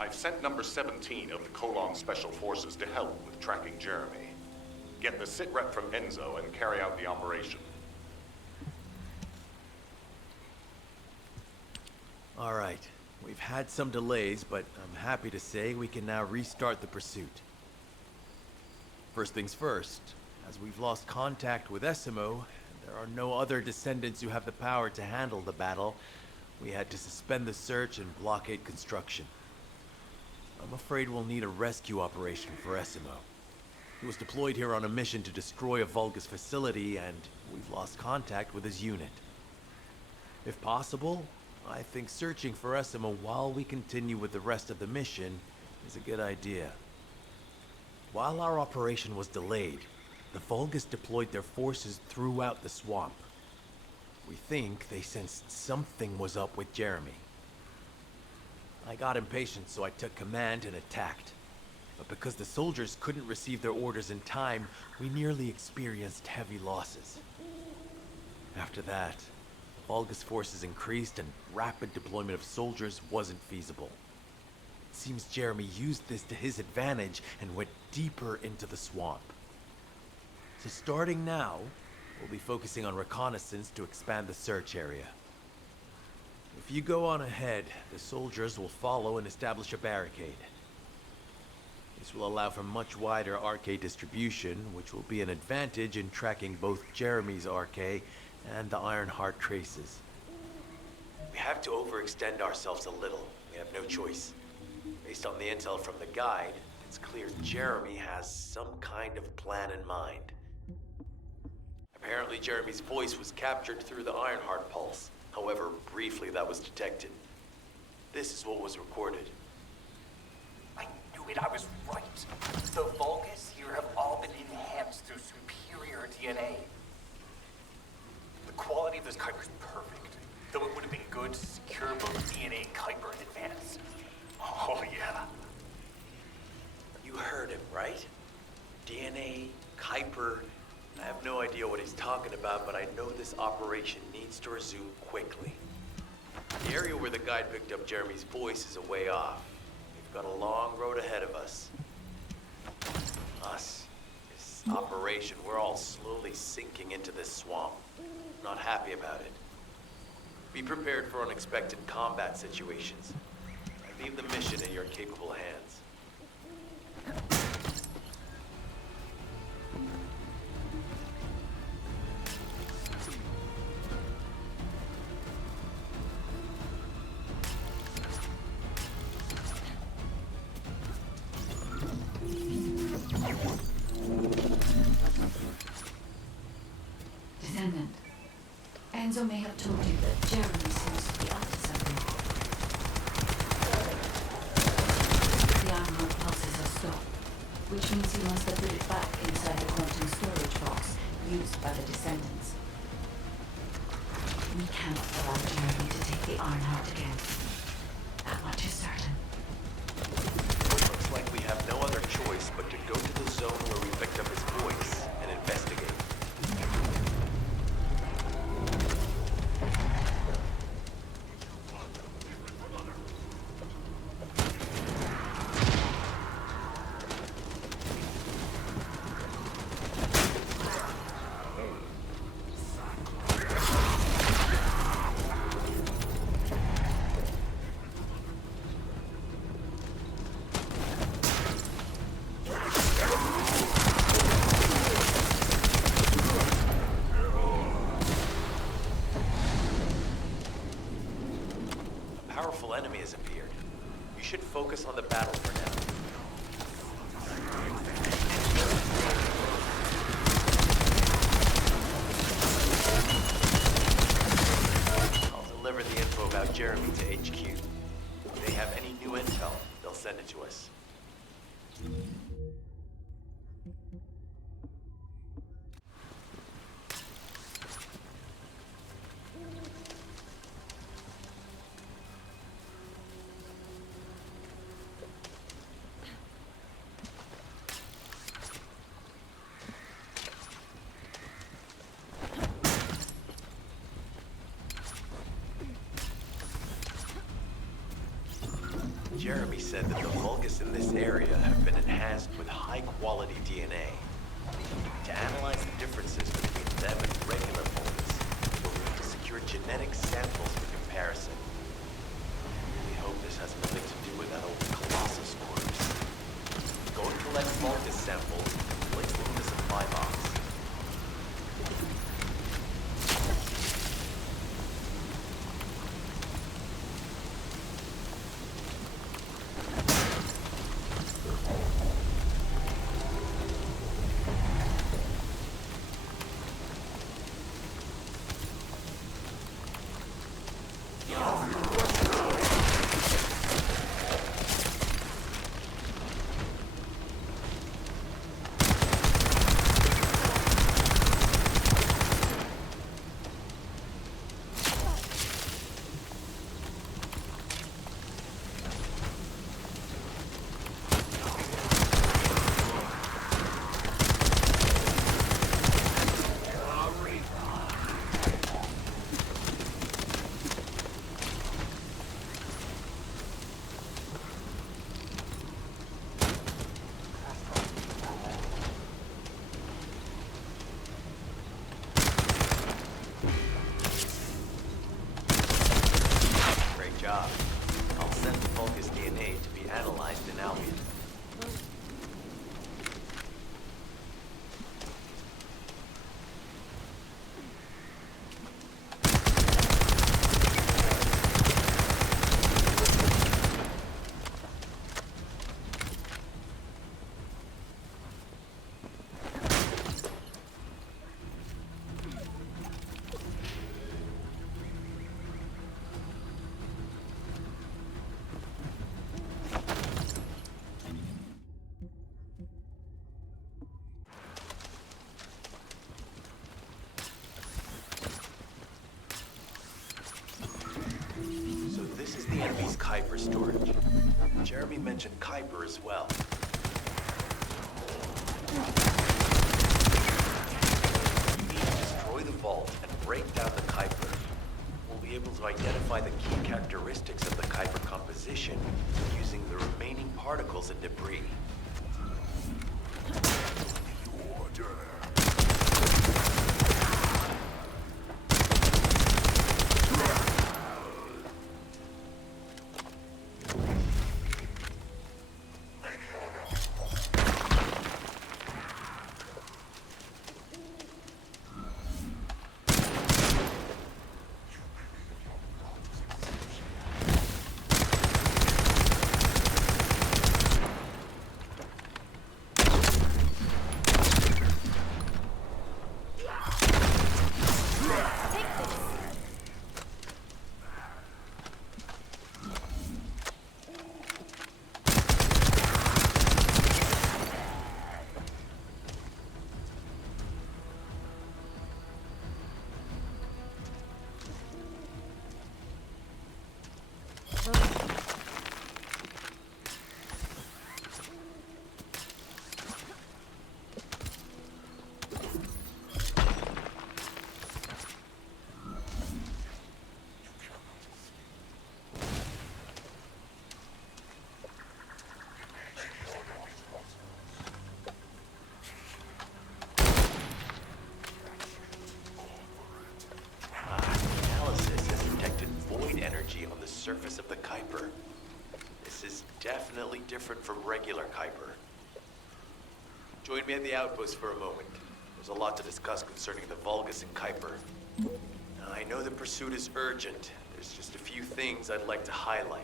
I've sent number 17 of the Colon Special Forces to help with tracking Jeremy. Get the sitrep from Enzo and carry out the operation. All right. We've had some delays, but I'm happy to say we can now restart the pursuit. First things first, as we've lost contact with Essimo, and there are no other Descendants who have the power to handle the battle, we had to suspend the search and blockade construction. I'm afraid we'll need a rescue operation for Essimo. He was deployed here on a mission to destroy a Vulgus facility, and we've lost contact with his unit. If possible, I think searching for Essimo while we continue with the rest of the mission is a good idea. While our operation was delayed, the Vulgus deployed their forces throughout the swamp. We think they sensed something was up with Jeremy. I got impatient, so I took command and attacked. But because the soldiers couldn't receive their orders in time, we nearly experienced heavy losses. After that, the Vulgus forces increased and rapid deployment of soldiers wasn't feasible. It seems Jeremy used this to his advantage and went deeper into the swamp. So starting now, we'll be focusing on reconnaissance to expand the search area. If you go on ahead, the soldiers will follow and establish a barricade. This will allow for much wider RK distribution, which will be an advantage in tracking both Jeremy's RK and the Ironheart traces. We have to overextend ourselves a little. We have no choice. Based on the intel from the guide, it's clear Jeremy has some kind of plan in mind. Apparently Jeremy's voice was captured through the Ironheart pulse. However, briefly that was detected. This is what was recorded. I knew it, I was right. The Vulgus here have all been enhanced through superior DNA. The quality of this Kuiper is perfect, though it would have been good to secure both DNA and Kuiper in advance. Oh yeah. You heard him, right? DNA, Kuiper. I have no idea what he's talking about, but I know this operation needs to resume quickly. The area where the guide picked up Jeremy's voice is a way off. We've got a long road ahead of us. This operation, we're all slowly sinking into this swamp. Not happy about it. Be prepared for unexpected combat situations. I leave the mission in your capable hands. Descendant. Enzo may have told you that Jeremy seems to be up to something. The Ironheart pulses are stopped, which means he must have put it back inside the quantum storage box used by the Descendents. We cannot allow Jeremy to take the Ironheart again. That much is certain. Looks like we have no other choice but to go to the zone where we picked up his voice and investigate. Powerful enemy has appeared. You should focus on the battle for now. I'll deliver the info about Jeremy to HQ. If they have any new intel, they'll send it to us. Jeremy Jeremy said that the Vulgus in this area have been enhanced with high-quality DNA. To analyze the differences between them and regular Vulgus, we'll need to secure genetic samples for comparison. I really hope this has nothing to do with that old Colossus corpse. Go and collect Vulgus samples and place them in the supply box. I'll send the Vulgus DNA to be analyzed in Albion. This is the enemy's Kuiper storage. Jeremy mentioned Kuiper as well. We need to destroy the vault and break down the Kuiper. We'll be able to identify the key characteristics of the Kuiper composition using the remaining particles and debris. On the surface of the Kuiper. This is definitely different from regular Kuiper. Join me at the outpost for a moment. There's a lot to discuss concerning the Vulgus and Kuiper. Now, I know the pursuit is urgent. There's just a few things I'd like to highlight.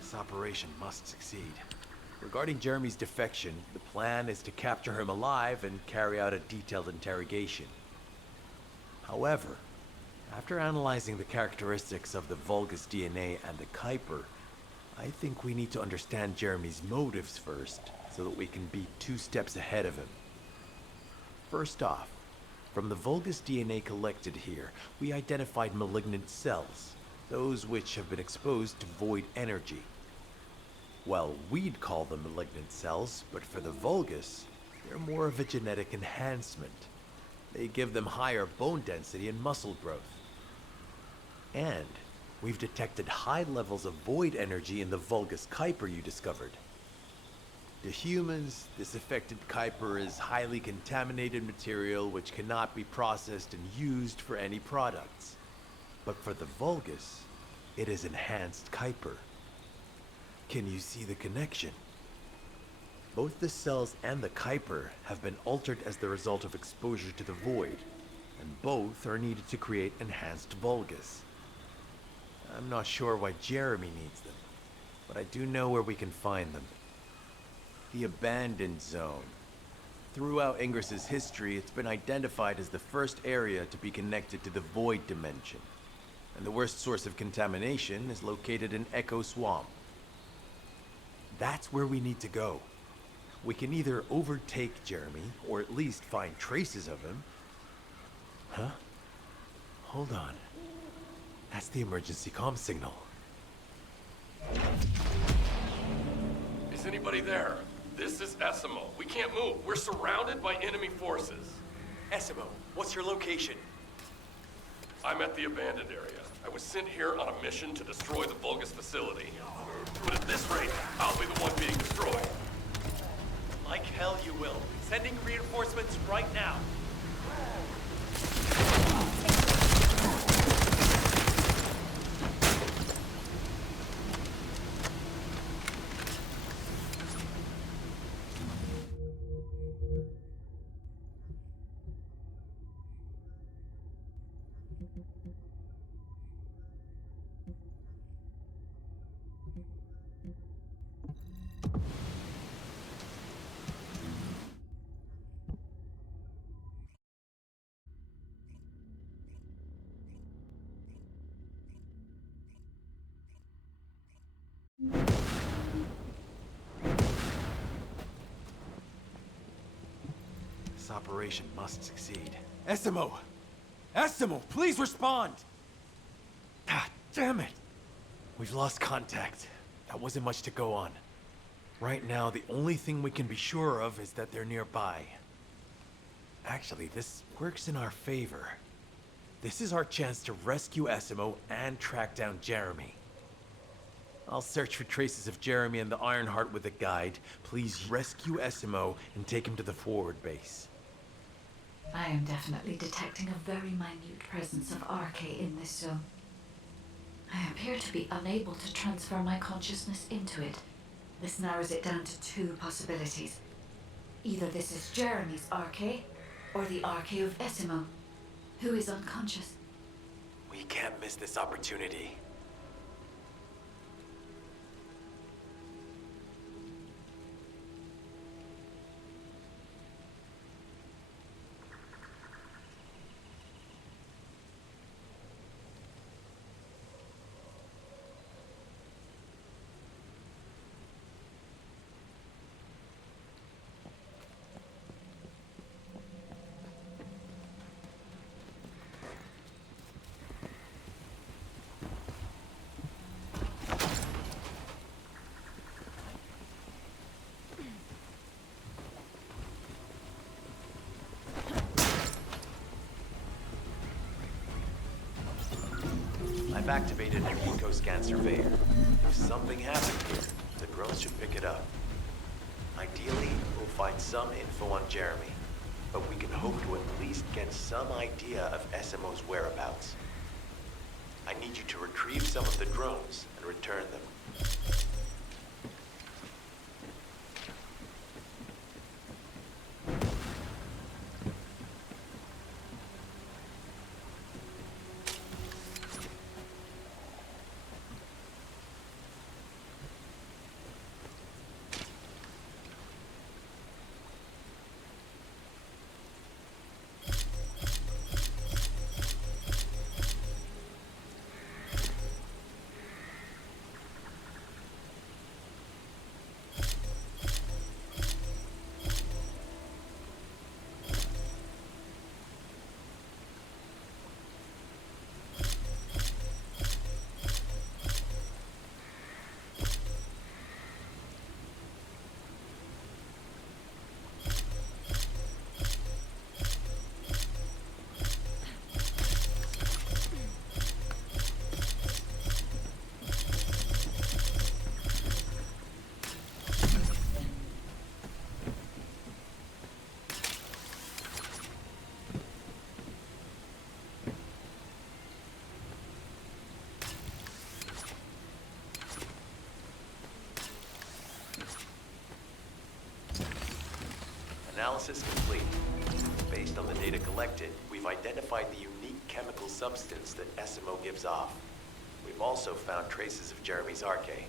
This operation must succeed. Regarding Jeremy's defection, the plan is to capture him alive and carry out a detailed interrogation. However, after analyzing the characteristics of the Vulgus DNA and the Kuiper, I think we need to understand Jeremy's motives first, so that we can be 2 steps ahead of him. First off, From the Vulgus DNA collected here, we identified malignant cells, those which have been exposed to void energy. Well, we'd call them malignant cells, but for the Vulgus, they're more of a genetic enhancement. They give them higher bone density and muscle growth. And we've detected high levels of void energy in the Vulgus Kuiper you discovered. To humans, this affected Kuiper is highly contaminated material which cannot be processed and used for any products. But for the Vulgus, it is enhanced Kuiper. Can you see the connection? Both the cells and the Kuiper have been altered as the result of exposure to the void, and both are needed to create enhanced Vulgus. I'm not sure why Jeremy needs them, but I do know where we can find them. The Abandoned Zone. Throughout Ingris's history, it's been identified as the first area to be connected to the Void Dimension, and the worst source of contamination is located in Echo Swamp. That's where we need to go. We can either overtake Jeremy, or at least find traces of him. Huh? Hold on. That's the emergency comm signal. Is anybody there? This is Essimo. We can't move. We're surrounded by enemy forces. Essimo, what's your location? I'm at the abandoned area. I was sent here on a mission to destroy the Vulgus facility. But at this rate, I'll be the one being destroyed. Like hell you will. Sending reinforcements right now. This operation must succeed. Essimo! Essimo, please respond! Ah, damn it! We've lost contact. That wasn't much to go on. Right now, the only thing we can be sure of is that they're nearby. Actually, this works in our favor. This is our chance to rescue Essimo and track down Jeremy. I'll search for traces of Jeremy and the Ironheart with a guide. Please rescue Essimo and take him to the forward base. I am definitely detecting a very minute presence of RK in this zone. I appear to be unable to transfer my consciousness into it. This narrows it down to two possibilities. Either this is Jeremy's RK, or the RK of Essimo, who is unconscious. We can't miss this opportunity. I've activated an eco-scan surveyor. If something happened here, the drones should pick it up. Ideally, we'll find some info on Jeremy, but we can hope to at least get some idea of Essimo's whereabouts. I need you to retrieve some of the drones and return them. Analysis complete. Based on the data collected, we've identified the unique chemical substance that SMO gives off. We've also found traces of Jeremy's arcade.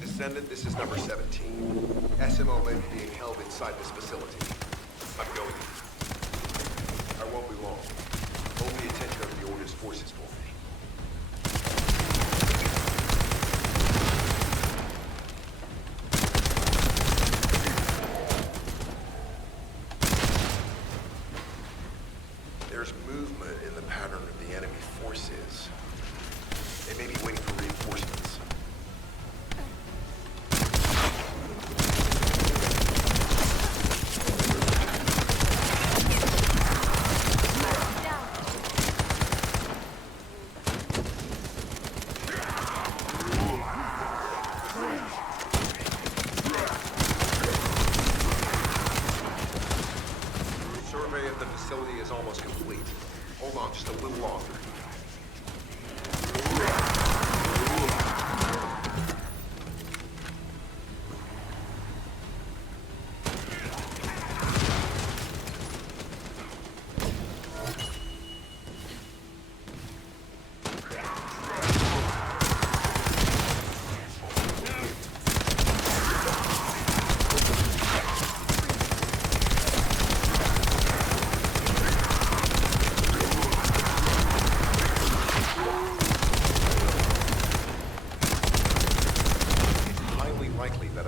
Descendant, this is number 17. SMO may be being held inside this facility. I'm going in. I won't be long. Hold the attention of the Order's forces for me. There's movement in the pattern of the enemy forces. They may be waiting for reinforcements.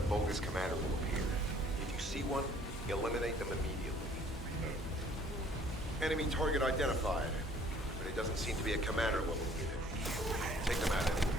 Vulgus commander will appear. If you see one, eliminate them immediately. Enemy target identified, but it doesn't seem to be a commander level unit. Take them out anyway.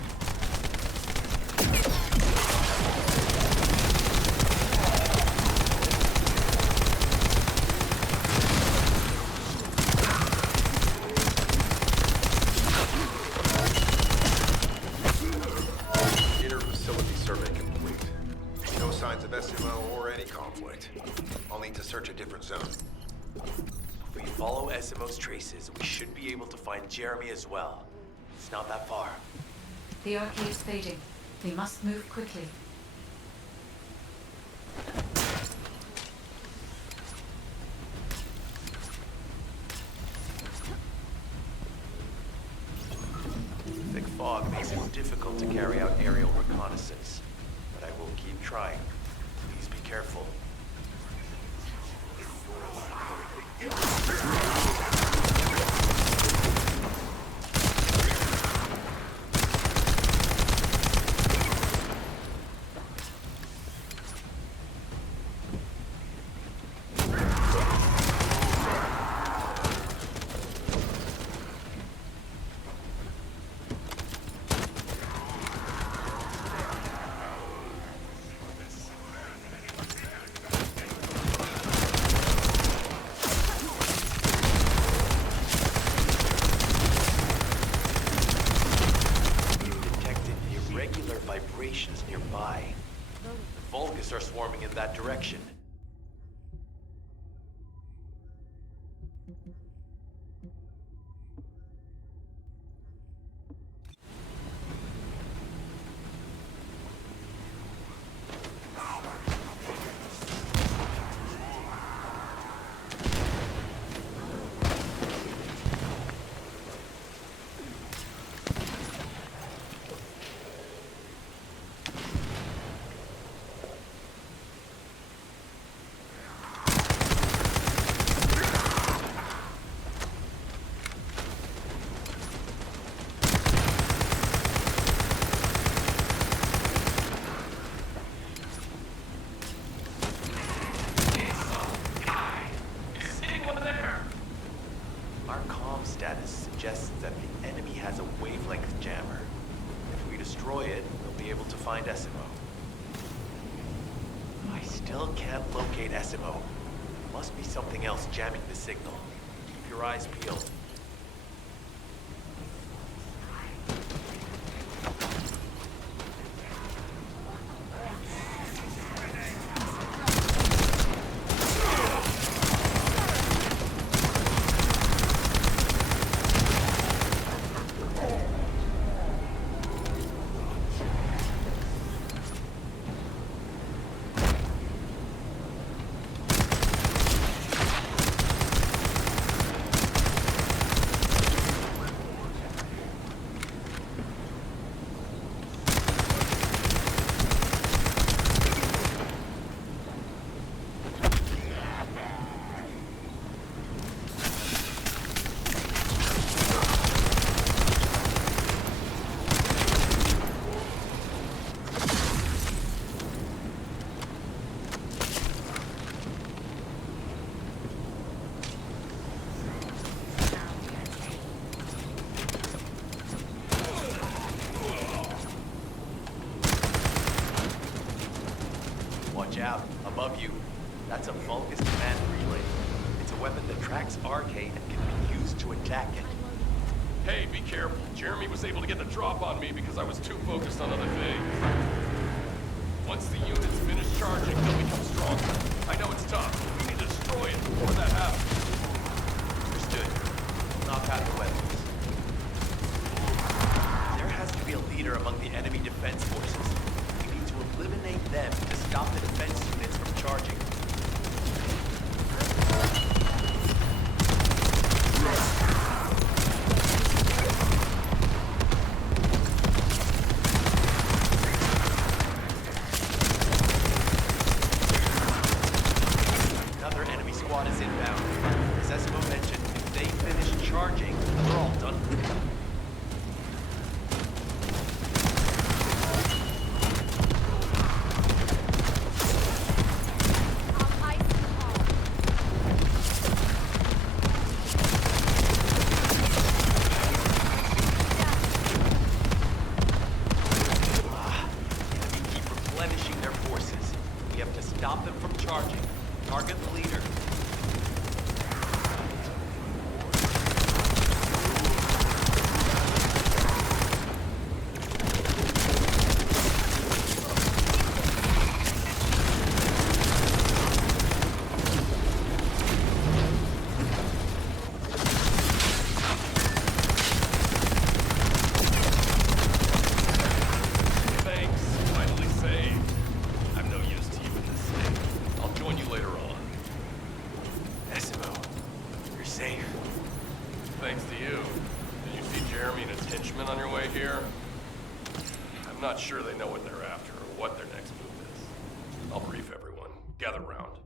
I'll need to search a different zone. If we follow SMO's traces, we should be able to find Jeremy as well. It's not that far. The arcade is fading. We must move quickly. Thick fog makes it difficult to carry out aerial reconnaissance, but I will keep trying. Please be careful. Vibrations nearby. The Vulgus are swarming in that direction. Suggests that the enemy has a wavelength jammer. If we destroy it, we'll be able to find SMO. I still can't locate SMO. Must be something else jamming the signal. Keep your eyes peeled. Watch out, above you. That's a Vulgus command relay. It's a weapon that tracks Arcade and can be used to attack it. Hey, be careful. Jeremy was able to get the drop on me because I was too focused on other things. Once the units finish charging, they'll become stronger. I know it's tough, but we need to destroy it before that happens. Understood. Knock out the weapons. There has to be a leader among the enemy defense forces. We need to eliminate them to stop the defense units from charging. Stop them from charging. Target the leader. Thanks. Finally saved. I'm no use to you in this thing. I'll join you later on. Essimo, you're safe. Thanks to you. Did you see Jeremy and his henchmen on your way here? I'm not sure they know what they're after or what their next move is. I'll brief everyone. Gather round.